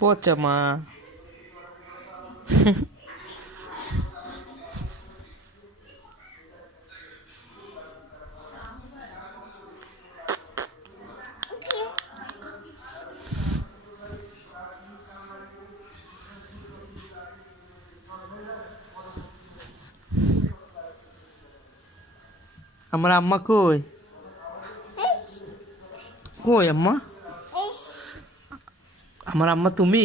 পচা মা। আমার আম্মা কই? কই আম্মা? আমার আম্মা তুমি?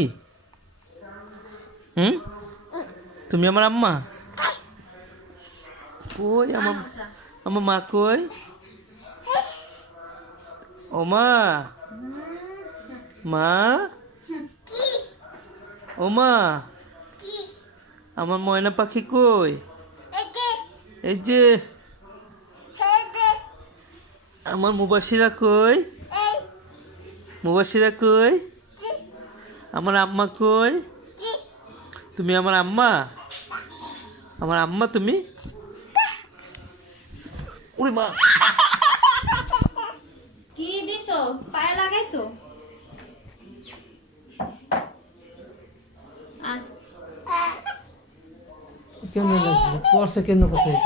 হুম, তুমি আমার আম্মা? কই আমার আমার মা কই? ও মা, মা, ও মা, আমার ময়না পাখি কই? এই যে আমার মুবাসিরা কই? মুবাসিরা কই? আমার আম্মা কই? তুমি আমার আম্মা? আমার আম্মা তুমি? ওরে মা, কি দিছো? পায়ে লাগাইছো? কেন লাগছে? পড়ছে কেন কোথায়?